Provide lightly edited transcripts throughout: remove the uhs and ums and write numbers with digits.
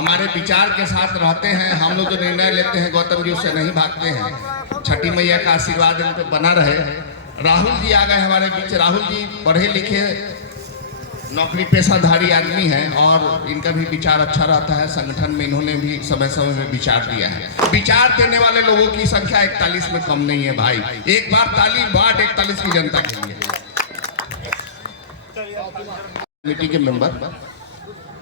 हमारे विचार के साथ रहते हैं। हम लोग जो निर्णय लेते हैं गौतम जी उससे नहीं भागते हैं। छठी मैया का आशीर्वाद इन पे बना रहे। राहुल जी आ गए हमारे बीच। राहुल जी पढ़े लिखे नौकरी पेशाधारी आदमी हैं और इनका भी विचार अच्छा रहता है। संगठन में इन्होंने भी समय समय में विचार दिया है। विचार देने वाले लोगों की संख्या 41 में कम नहीं है भाई। एक बार ताली वार्ड 41 की जनता के लिए। कमेटी के मेंबर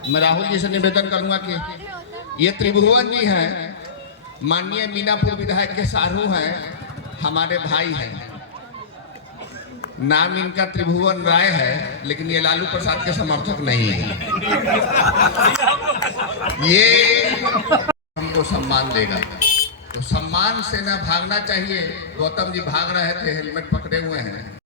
मैं राहुल जी से निवेदन करूंगा कि ये त्रिभुवन जी हैं, माननीय मीनापुर विधायक के सारू हैं, हमारे भाई हैं। नाम इनका त्रिभुवन राय है लेकिन ये लालू प्रसाद के समर्थक नहीं है। ये हमको सम्मान देगा तो सम्मान से ना भागना चाहिए। गौतम जी भाग रहे थे, हेलमेट पकड़े हुए हैं।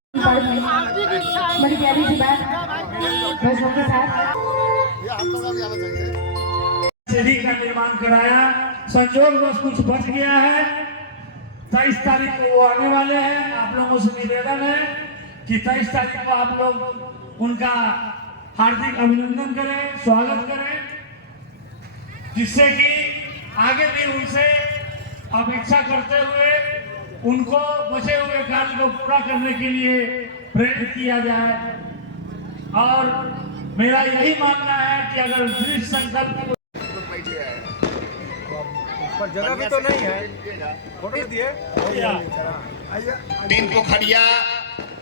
सीढ़ी का निर्माण कराया, संजोग बस कुछ बच गया है। 23 तारीख को वो आने वाले हैं। आप लोगों से निवेदन है कि 23 तारीख को आप लोग उनका हार्दिक अभिनंदन करें, स्वागत करें, जिससे कि आगे भी उनसे अपेक्षा करते हुए उनको बचे हुए कार्य को पूरा करने के लिए प्रेरित किया जाए। और मेरा यही मानना है कि अगर दृढ़ संकल्प जगह भी तो नहीं है, फोटो दिए। तीन पोखरिया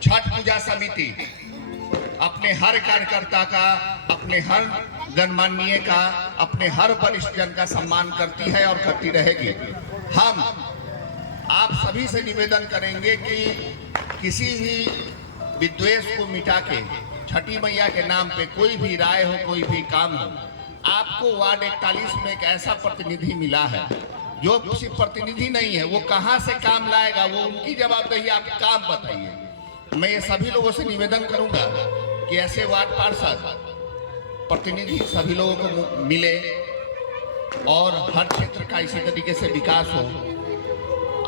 छठ पूजा समिति अपने हर कार्यकर्ता का, अपने हर गणमान्य का, अपने हर वरिष्ठ जन का सम्मान करती है और करती रहेगी। हम आप सभी से निवेदन करेंगे कि किसी भी विद्वेष को मिटा के छठी मैया के नाम पे कोई भी राय हो, कोई भी काम हो, आपको वार्ड 41 में एक ऐसा प्रतिनिधि मिला है जो सिर्फ प्रतिनिधि नहीं है, वो कहां से काम लाएगा वो उनकी जवाबदेही। आप काम बताइए। मैं ये सभी लोगों से निवेदन करूंगा कि ऐसे वार्ड पार्षद प्रतिनिधि सभी लोगों को मिले और हर क्षेत्र का इसी तरीके से विकास हो।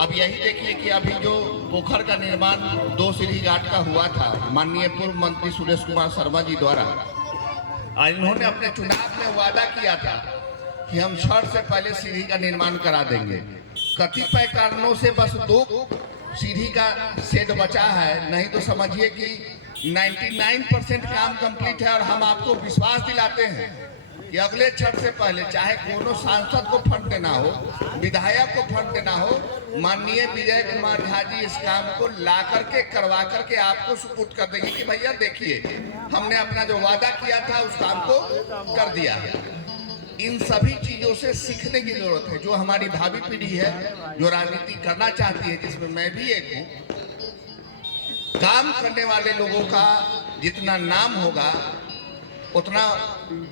अब यही देखिए कि अभी जो पोखर का निर्माण 2 सीढ़ी घाट का हुआ था माननीय पूर्व मंत्री सुरेश कुमार शर्मा जी द्वारा, इन्होंने अपने चुनाव में वादा किया था कि हम छठ से पहले सीढ़ी का निर्माण करा देंगे। कतिपय कारणों से बस 2 सीढ़ी का शेड बचा है, नहीं तो समझिए कि 99% काम कंप्लीट है। और हम आपको विश्वास दिलाते हैं कि अगले छठ से पहले चाहे कोनो सांसद को फंड देना हो, विधायक को फंड देना हो, माननीय विजय कुमार झा जी इस काम को ला करके करवा करके आपको सुपुर्द कर देंगे कि भैया देखिए हमने अपना जो वादा किया था उस काम को कर दिया है। इन सभी चीजों से सीखने की जरूरत है। जो हमारी भावी पीढ़ी है, जो राजनीति करना चाहती है, जिसमें मैं भी एक हूँ, काम करने वाले लोगों का जितना नाम होगा उतना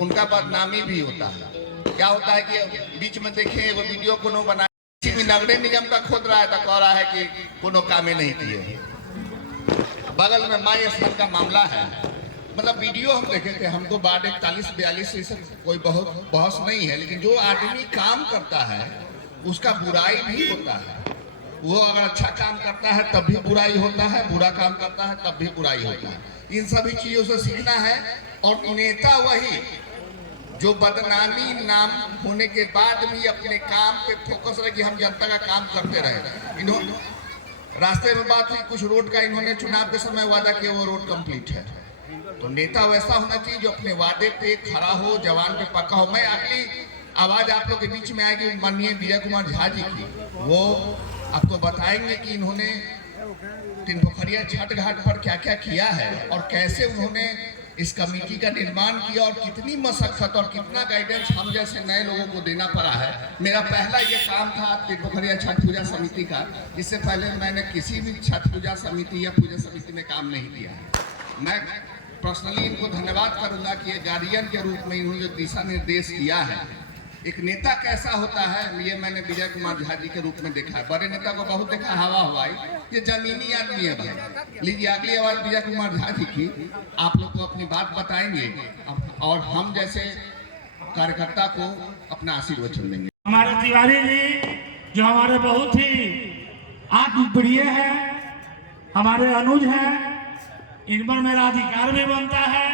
उनका बदनामी भी होता है। क्या होता है कि बीच में देखिए वो वीडियो कोनो बना, किसी भी नगरीय निगम का खोद रहा है तो कह रहा है कि कोनो कामें नहीं किए। बगल में माई स्थल का मामला है, मतलब वीडियो हम देखे थे। हमको वार्ड 41-42 से कोई बहुत बहस नहीं है, लेकिन जो आदमी काम करता है उसका बुराई भी होता है। वो अगर अच्छा काम करता है तब भी बुराई होता है, बुरा काम करता है तब भी बुराई होता है। इन सभी चीजों से सीखना है। और नेता वही जो बदनामी नाम होने के बाद भी अपने काम पे फोकस रहे कि हम जनता का काम करते रहे। इन्होंने रास्ते में बात हुई कुछ रोड का, इन्होंने चुनाव के समय वादा किया, वो रोड कंप्लीट है। तो नेता वैसा होना चाहिए जो अपने वादे पे खड़ा हो, जवान पे पक्का हो। मैं अगली आवाज आप लोग के बीच में आएगी माननीय विजय कुमार झा जी की, वो आपको बताएंगे कि इन्होंने तीन पोखरिया छठ घाट पर क्या क्या किया है और कैसे उन्होंने इस कमेटी का निर्माण किया और कितनी मशक्कत और कितना गाइडेंस हम जैसे नए लोगों को देना पड़ा है। मेरा पहला ये काम था तीन पोखरिया छठ पूजा समिति का। इससे पहले मैंने किसी भी छठ पूजा समिति या पूजा समिति में काम नहीं किया है। मैं पर्सनली इनको धन्यवाद करूंगा कि ये गार्डियन के रूप में इन्होंने जो दिशा निर्देश किया है। एक नेता कैसा होता है ये मैंने विजय कुमार झा जी के रूप में देखा है। बड़े नेता को बहुत देखा हवा हवाई, ये जमीनी आदमी है भाई। लीजिए अगली आवाज विजय कुमार झा जी की, आप लोग को अपनी बात बताएंगे और हम जैसे कार्यकर्ता को अपना आशीर्वचन देंगे। हमारे तिवारी जी जो हमारे बहुत ही आत्मप्रिय है, हमारे अनुज हैं, इन पर मेरा अधिकार भी बनता है।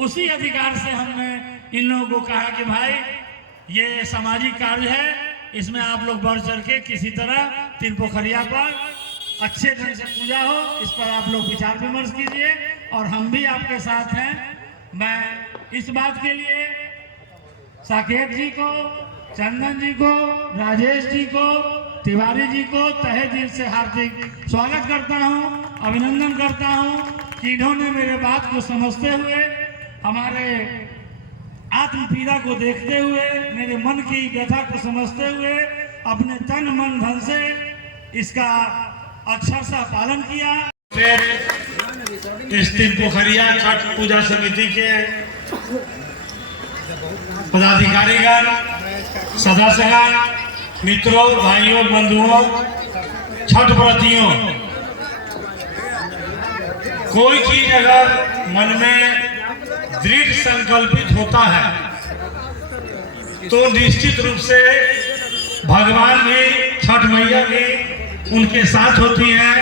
उसी अधिकार से हमने इन लोगों को कहा कि भाई ये सामाजिक कार्य है, इसमें आप लोग बढ़ चढ़ के किसी तरह तीन पोखरिया पर अच्छे ढंग से पूजा हो, इस पर आप लोग विचार विमर्श कीजिए और हम भी आपके साथ हैं। मैं इस बात के लिए साकेत जी को, चंदन जी को, राजेश जी को, तिवारी जी को तहे दिल से हार्दिक स्वागत करता हूं, अभिनंदन करता हूं कि इन्होंने मेरे बात को समझते हुए, हमारे आत्म पीड़ा को देखते हुए, मेरे मन की व्यथा को समझते हुए अपने तन मन धन से इसका अक्षरशः पालन किया। इस तीन पोखरिया छठ पूजा समिति के पदाधिकारीगण, सदस्यगण, मित्रों, भाइयों, बंधुओं, छठ व्रतियों, कोई चीज अगर मन में दृढ़ संकल्पित होता है तो निश्चित रूप से भगवान भी, छठ मैया भी उनके साथ होती है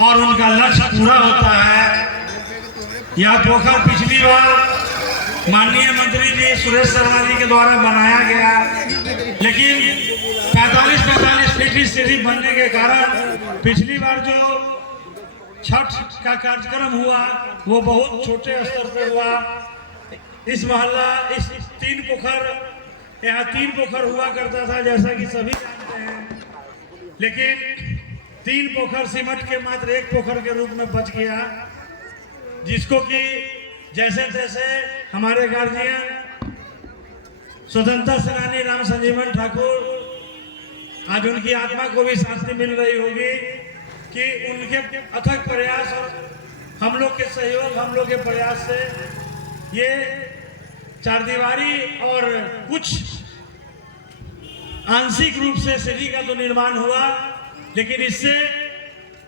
और उनका लक्ष्य पूरा होता है। यह पोखर पिछली बार माननीय मंत्री जी सुरेश शर्मा जी के द्वारा बनाया गया, लेकिन 45 फीट की सीढ़ी बनने के कारण पिछली बार जो छठ का कार्यक्रम हुआ वो बहुत छोटे स्तर पे हुआ। इस मोहल्ला, इस तीन पोखर, यहाँ तीन पोखर हुआ करता था जैसा कि सभी जानते हैं, लेकिन तीन पोखर सिमट के मात्र एक पोखर के रूप में बच गया, जिसको कि जैसे तैसे हमारे गार्जियन स्वतंत्रता सेनानी राम संजीवन ठाकुर, आज उनकी आत्मा को भी शांति मिल रही होगी कि उनके अथक प्रयास और हम लोग के सहयोग, हम लोग के प्रयास से ये चारदीवारी और कुछ आंशिक रूप से सीढ़ी का तो निर्माण हुआ, लेकिन इससे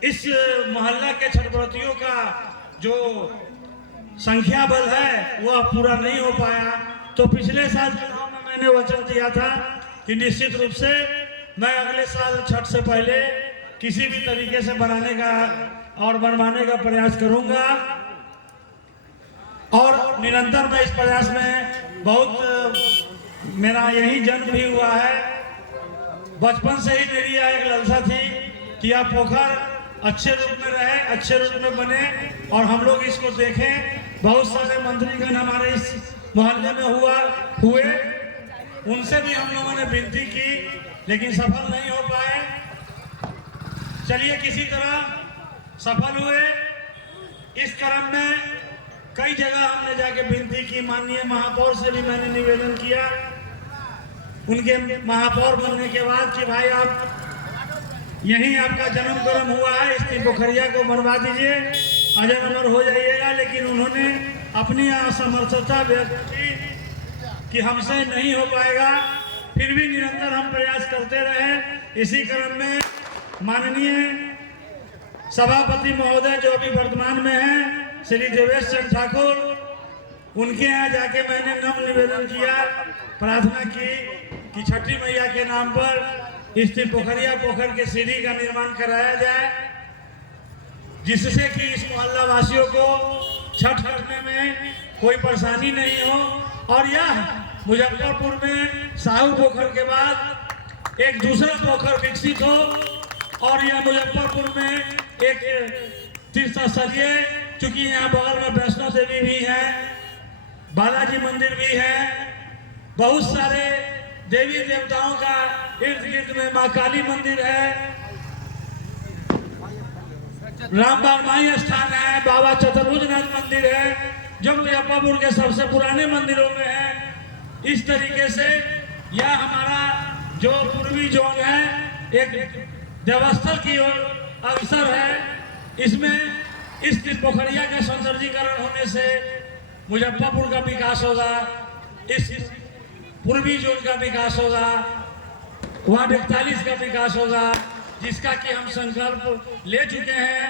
इस मोहल्ला के छठ व्रतियों का जो संख्या बल है वह पूरा नहीं हो पाया। तो पिछले साल चुनाव में मैंने वचन दिया था कि निश्चित रूप से मैं अगले साल छठ से पहले किसी भी तरीके से बनाने का और बनवाने का प्रयास करूंगा और निरंतर मैं इस प्रयास में बहुत, मेरा यही जन्म भी हुआ है। बचपन से ही मेरी यह एक लालसा थी कि यह पोखर अच्छे रूप में रहे, अच्छे रूप में बने और हम लोग इसको देखें। बहुत सारे मंत्रीगण हमारे इस मोहल्ले में हुए, उनसे भी हम लोगों ने विनती की, लेकिन सफल नहीं हो पाए। चलिए किसी तरह सफल हुए। इस क्रम में कई जगह हमने जाके विनती की, माननीय महापौर से भी मैंने निवेदन किया उनके महापौर बनने के बाद कि भाई आप यहीं आपका जन्म कर्म हुआ है, इस तीन पोखरिया को बनवा दीजिए, अजर अमर हो जाइएगा। लेकिन उन्होंने अपनी असमर्थता व्यक्त की कि हमसे नहीं हो पाएगा, फिर भी निरंतर हम प्रयास करते रहे। इसी क्रम में माननीय सभापति महोदय जो अभी वर्तमान में हैं, श्री देवेश चंद्र ठाकुर, उनके यहाँ जाके मैंने नम्र निवेदन किया, प्रार्थना की कि छठी मैया के नाम पर इस तीन पोखरिया पोखर के सीढ़ी का निर्माण कराया जाए, जिससे कि इस मोहल्ला वासियों को छठ करने में कोई परेशानी नहीं हो और यह मुजफ्फरपुर में साहू पोखर के बाद एक दूसरा पोखर विकसित हो और यह मुजफ्फरपुर में एक तीर्थ स्थलीय, चूंकि यहाँ बगल में वैष्णो देवी भी है, बालाजी मंदिर भी है, बहुत सारे देवी देवताओं का इर्द गिर्द में माँ काली मंदिर है, रामबाग माई स्थान है, बाबा चतुर्भुजनाथ मंदिर है, जो मुजफ्फरपुर के सबसे पुराने मंदिरों में है। इस तरीके से यह हमारा जो पूर्वी जोन है एक देवस्थल की ओर अवसर है। इसमें इस तीन पोखरिया का सौंदर्यीकरण होने से मुजफ्फरपुर का विकास होगा, इस पूर्वी जोन का विकास होगा, वार्ड 41 का विकास होगा, जिसका कि हम संकल्प ले चुके हैं।